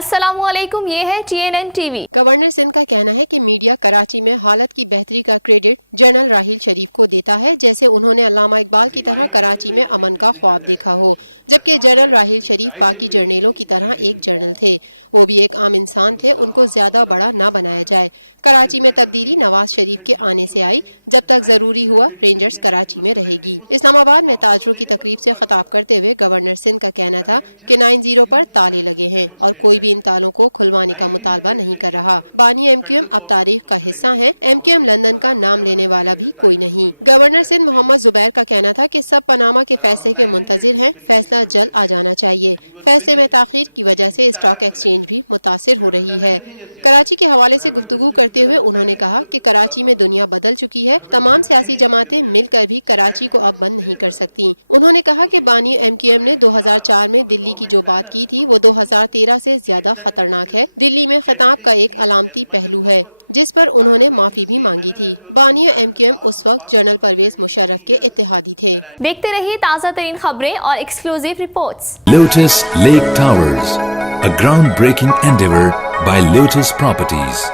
अस्सलामु अलैकुम, ये है TNN TV। गवर्नर सिंध का कहना है कि मीडिया कराची में हालत की बेहतरी का क्रेडिट जनरल राहील शरीफ को देता है, जैसे उन्होंने अल्लामा इकबाल की तरह कराची में अमन का ख्वाब देखा हो, जबकि जनरल राहील शरीफ बाकी जर्नलों की तरह एक जर्नल थे। वो भी एक आम इंसान थे, उनको ज्यादा बड़ा न बनाया जाए। कराची में तब्दीली नवाज शरीफ के आने से आई, जब तक जरूरी हुआ रेंजर्स कराची में रहेगी। इस्लामाबाद में ताजरों की तकरीब से खिताब करते हुए गवर्नर सिंध का कहना था कि 90 पर ताले लगे हैं और कोई भी इन तालों को खुलवाने का मुतालबा नहीं कर रहा। बानी MQM अब तारीख का हिस्सा है, MQM लंदन का नाम लेने वाला भी कोई नहीं। गवर्नर सिंध मोहम्मद जुबैर का कहना था कि सब पनामा के फैसले के मुंतजिर हैं, फैसला जल्द आ जाना चाहिए। फैसले में ताखीर की वजह से स्टॉक एक्सचेंज भी मुतासिर हो रही है। कराची के हवाले से गुफ्तगू करते हुए उन्होंने कहा कि कराची में दुनिया बदल चुकी है, तमाम सियासी जमातें मिलकर भी कराची को अब बंद नहीं कर सकती। उन्होंने कहा कि बानी MQM ने 2004 में दिल्ली की जो बात की थी वो 2013 से ज्यादा खतरनाक है। दिल्ली में खिताब का एक अलामती पहलू है जिस पर उन्होंने माफी भी मांगी थी। बानी MQM उस वक्त जनरल परवेज मुशर्रफ के इत्तेहादी थे। देखते रहिए ताज़ा तरीन खबरें और exclusive reports. Lotus Lake Towers, a groundbreaking endeavor by Lotus Properties.